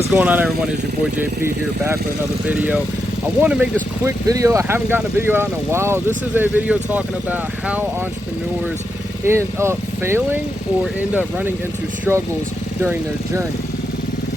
What's going on, everyone? It's your boy JP here, back with another video. I want to make this quick video. I haven't gotten a video out in a while. This is a video talking about how entrepreneurs end up failing or end up running into struggles during their journey.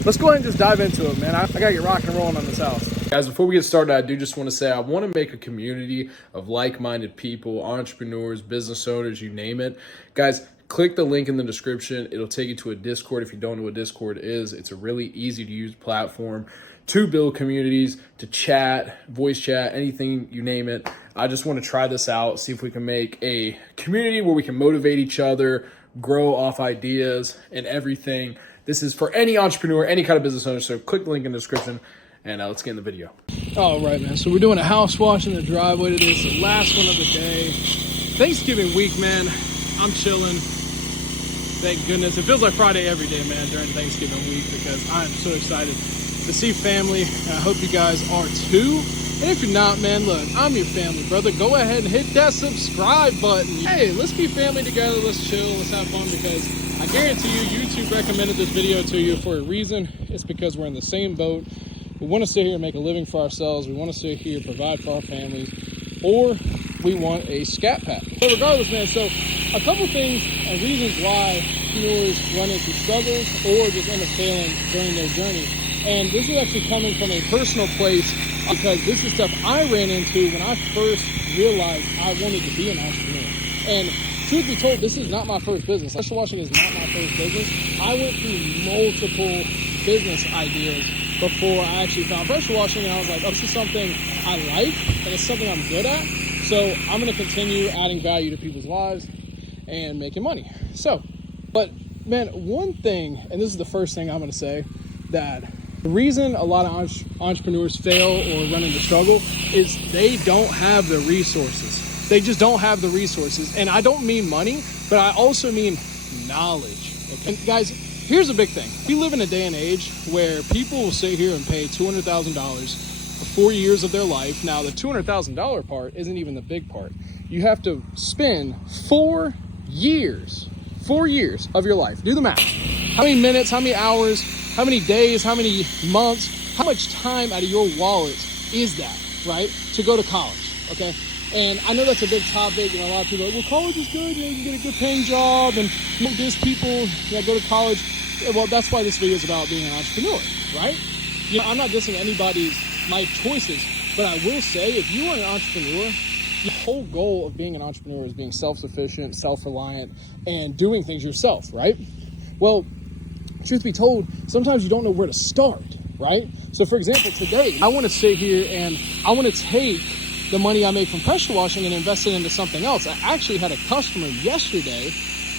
Let's go ahead and just dive into it, man. I gotta get rocking and rolling on this house. Guys, before we get started, I do just want to say I want to make a community of like-minded people, entrepreneurs, business owners, you name it. Guys, click the link in the description. It'll take you to a Discord if you don't know what Discord is. It's a really easy to use platform to build communities, to chat, voice chat, anything, you name it. I just want to try this out, see if we can make a community where we can motivate each other, grow off ideas and everything. This is for any entrepreneur, any kind of business owner. So click the link in the description and let's get in the video. All right, man. So we're doing a house wash in the driveway today. It's the last one of the day. Thanksgiving week, man. I'm chilling. Thank goodness. It feels like Friday every day, man, during Thanksgiving week because I am so excited to see family. And I hope you guys are too. And if you're not, man, look, I'm your family, brother. Go ahead and hit that subscribe button. Hey, let's be family together. Let's chill. Let's have fun because I guarantee you, YouTube recommended this video to you for a reason. It's because we're in the same boat. We want to sit here and make a living for ourselves. We want to sit here, provide for our families, or we want a scat pack. So regardless, man, so a couple things and reasons why entrepreneurs run into struggles or just end up failing during their journey. And this is actually coming from a personal place because this is stuff I ran into when I first realized I wanted to be an entrepreneur. And truth be told, this is not my first business. Pressure washing is not my first business. I went through multiple business ideas before I actually found pressure washing, and I was like, oh, this is something I like, and it's something I'm good at. So I'm going to continue adding value to people's lives and making money. So, but man, one thing, and this is the first thing I'm going to say, that the reason a lot of entrepreneurs fail or run into struggle is they don't have the resources. They just don't have the resources. And I don't mean money, but I also mean knowledge. Okay? And guys, here's a big thing. We live in a day and age where people will sit here and pay $200,000 for 4 years of their life. Now, the $200,000 part isn't even the big part. You have to spend 4 years of your life. Do the math. How many minutes, how many hours, how many days, how many months, how much time out of your wallet is that, right? To go to college, okay? And I know that's a big topic, and a lot of people are like, well, college is good, you know, you can get a good paying job, and you know, there's people that go to college. Well, that's why this video is about being an entrepreneur, right? You know, I'm not dissing anybody's life choices, but I will say if you are an entrepreneur, the whole goal of being an entrepreneur is being self-sufficient, self-reliant, and doing things yourself, right? Well, truth be told, sometimes you don't know where to start, right? So for example, today, I want to sit here and I want to take the money I make from pressure washing and invest it into something else. I actually had a customer yesterday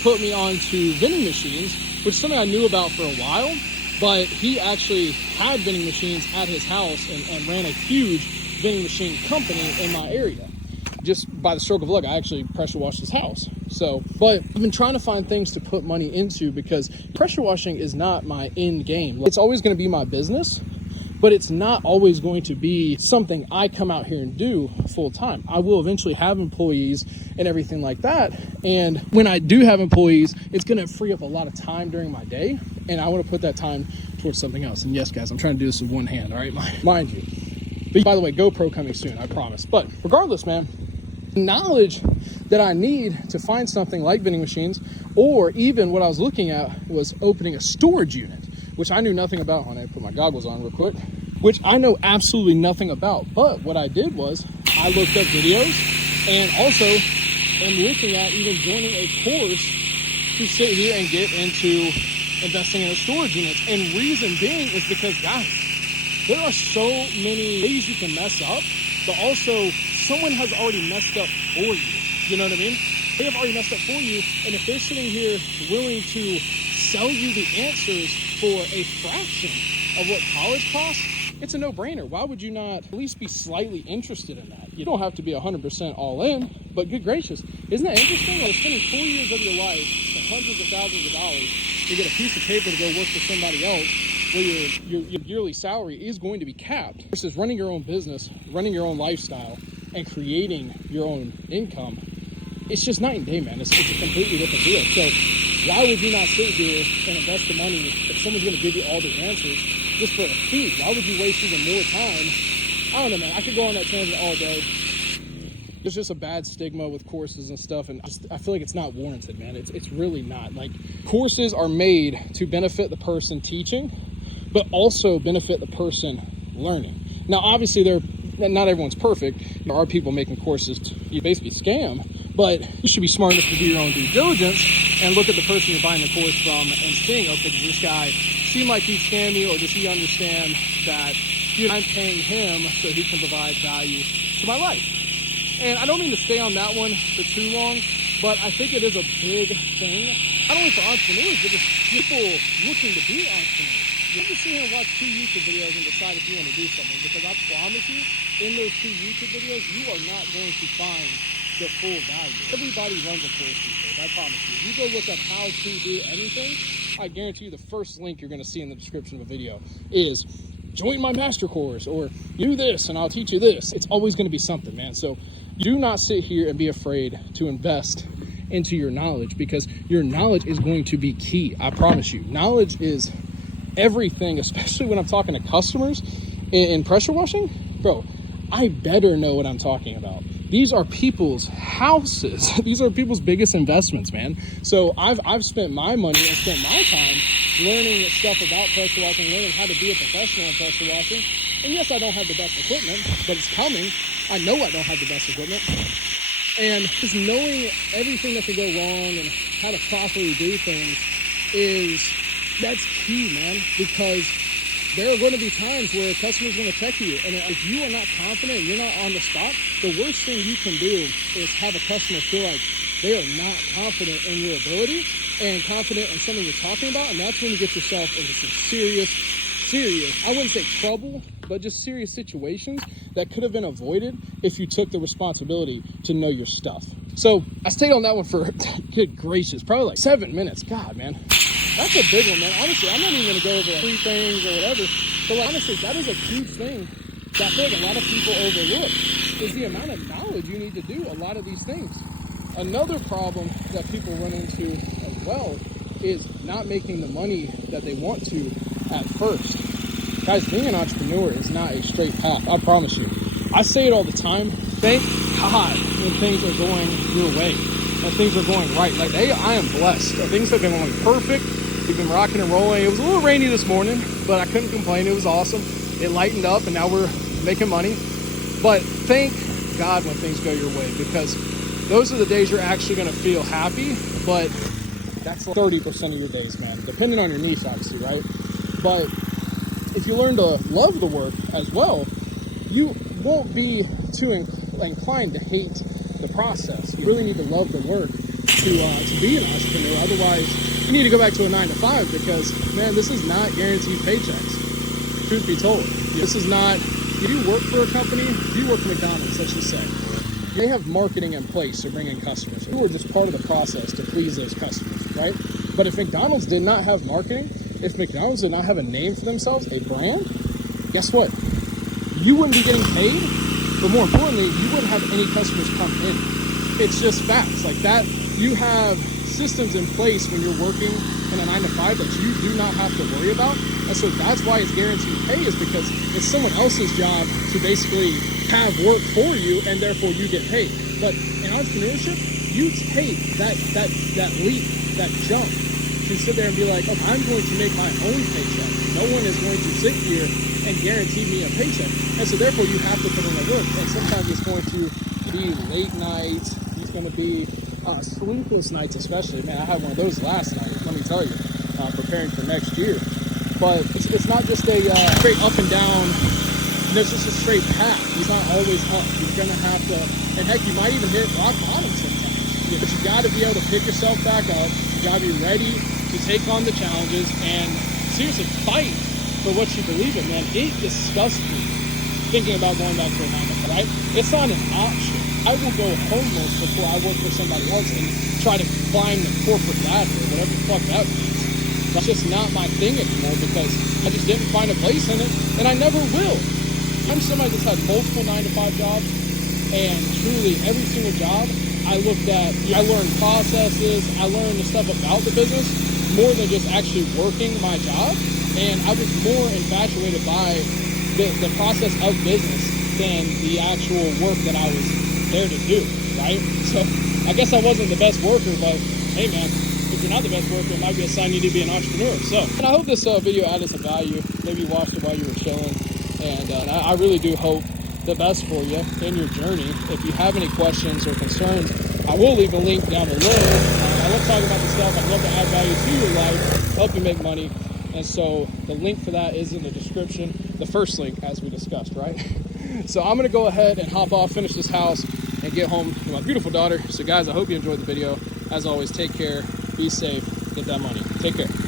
put me onto vending machines, which is something I knew about for a while, but he actually had vending machines at his house and ran a huge vending machine company in my area. Just by the stroke of luck, I actually pressure washed his house. So, but I've been trying to find things to put money into because pressure washing is not my end game. It's always going to be my business, but it's not always going to be something I come out here and do full time. I will eventually have employees and everything like that. And when I do have employees, it's going to free up a lot of time during my day. And I want to put that time towards something else. And yes, guys, I'm trying to do this with one hand, all right? Mind you. But by the way, GoPro coming soon, I promise. But regardless, man, knowledge that I need to find something like vending machines, or even what I was looking at was opening a storage unit, which I knew nothing about. When I put my goggles on real quick, which I know absolutely nothing about. But what I did was I looked up videos and also am looking at even joining a course to sit here and get into investing in a storage unit. And reason being is because, guys, there are so many ways you can mess up, but also someone has already messed up for you. You know what I mean? They have already messed up for you. And if they're sitting here willing to sell you the answers for a fraction of what college costs, it's a no-brainer. Why would you not at least be slightly interested in that? You don't have to be 100% all in, but good gracious, isn't that interesting? Like spending 4 years of your life and hundreds of thousands of dollars to get a piece of paper to go work for somebody else where your yearly salary is going to be capped versus running your own business, running your own lifestyle, and creating your own income. It's just night and day, man. It's a completely different deal. So why would you not sit here and invest the money if someone's going to give you all the answers just for a fee. Why would you waste even more time? I don't know, man. I could go on that tangent all day. There's just a bad stigma with courses and stuff, and I feel like it's not warranted, man. It's really not. Like, courses are made to benefit the person teaching, but also benefit the person learning. Now, obviously, not everyone's perfect. There are people making courses to basically scam, but you should be smart enough to do your own due diligence and look at the person you're buying the course from and seeing, okay, does this guy seem like he's scamming, or does he understand that I'm paying him so he can provide value to my life? And I don't mean to stay on that one for too long, but I think it is a big thing, not only for entrepreneurs, but just people looking to be entrepreneurs. You just sit here and watch 2 YouTube videos and decide if you want to do something, because I promise you, in those 2 YouTube videos, you are not going to find the full value. Everybody runs a course these days, I promise you. You go look up how to do anything, I guarantee you the first link you're going to see in the description of a video is join my master course, or do this and I'll teach you this. It's always going to be something, man. So do not sit here and be afraid to invest into your knowledge, because your knowledge is going to be key. I promise you. Knowledge is everything, especially when I'm talking to customers in pressure washing. Bro, I better know what I'm talking about. These are people's houses. These are people's biggest investments, man. So I've spent my money and spent my time learning stuff about pressure washing, learning how to be a professional in pressure washing. And yes, I don't have the best equipment, but it's coming. I know I don't have the best equipment. And just knowing everything that can go wrong and how to properly do things that's key, man, because there are going to be times where a customer's going to check you, and if you are not confident, you're not on the spot, the worst thing you can do is have a customer feel like they are not confident in your ability and confident in something you're talking about, and that's when you get yourself into some serious, I wouldn't say trouble, but just serious situations that could have been avoided if you took the responsibility to know your stuff. So I stayed on that one for, good gracious, probably like 7 minutes. God, man. That's a big one, man. Honestly, I'm not even going to go over like 3 things or whatever. But like, honestly, that is a huge thing that I feel like a lot of people overlook, is the amount of knowledge you need to do a lot of these things. Another problem that people run into as well is not making the money that they want to at first. Guys, being an entrepreneur is not a straight path. I promise you. I say it all the time. Thank God when things are going your way, and things are going right. Like, I am blessed. Things have been going perfect. We've been rocking and rolling. It was a little rainy this morning, but I couldn't complain. It was awesome. It lightened up, and now we're making money. But thank God when things go your way, because those are the days you're actually going to feel happy. But that's like 30% of your days, man, depending on your niche, obviously, right? But if you learn to love the work as well, you won't be too inclined to hate the process. You really need to love the work to be an entrepreneur. Otherwise, you need to go back to a 9-to-5, because, man, this is not guaranteed paychecks. Truth be told, this is not. If you work for a company, if you work for McDonald's, let's just say, they have marketing in place to bring in customers. You are just part of the process to please those customers, right? But if McDonald's did not have marketing, if McDonald's did not have a name for themselves, a brand, guess what? You wouldn't be getting paid, but more importantly, you wouldn't have any customers come in. It's just facts like that. You have systems in place when you're working in a 9-to-5 that you do not have to worry about. And so that's why it's guaranteed pay, is because it's someone else's job to basically have work for you, and therefore you get paid. But in entrepreneurship, you take that leap, that jump, to sit there and be like, oh, I'm going to make my own paycheck. No one is going to sit here and guarantee me a paycheck. And so therefore you have to put in the work. And sometimes it's going to be late nights. It's going to be sleepless nights, especially. Man, I had one of those last night, let me tell you, preparing for next year. But it's not just a straight up and down. There's just a straight path. It's not always up. You're going to have to, and heck, you might even hit rock bottom sometimes. But you got to be able to pick yourself back up. You got to be ready to take on the challenges and seriously fight for what you believe in, man. It disgusts me thinking about going back to a 9-to-5, right? It's not an option. I will go homeless before I work for somebody else and try to climb the corporate ladder or whatever the fuck that means. That's just not my thing anymore, because I just didn't find a place in it, and I never will. I'm somebody that's had multiple 9-to-5 jobs, and truly every single job I looked at, I learned processes, I learned the stuff about the business more than just actually working my job. And I was more infatuated by the process of business than the actual work that I was there to do, right? So I guess I wasn't the best worker, but hey man, if you're not the best worker, it might be a sign you need to be an entrepreneur. So, and I hope this video added some value. Maybe you watched it while you were chilling. And I really do hope the best for you in your journey. If you have any questions or concerns, I will leave a link down below. I love talking about this stuff. I'd love to add value to your life, help you make money. And so the link for that is in the description. The first link, as we discussed, right? So I'm gonna go ahead and hop off, finish this house, and get home to my beautiful daughter. So guys, I hope you enjoyed the video. As always, take care, be safe, get that money. Take care.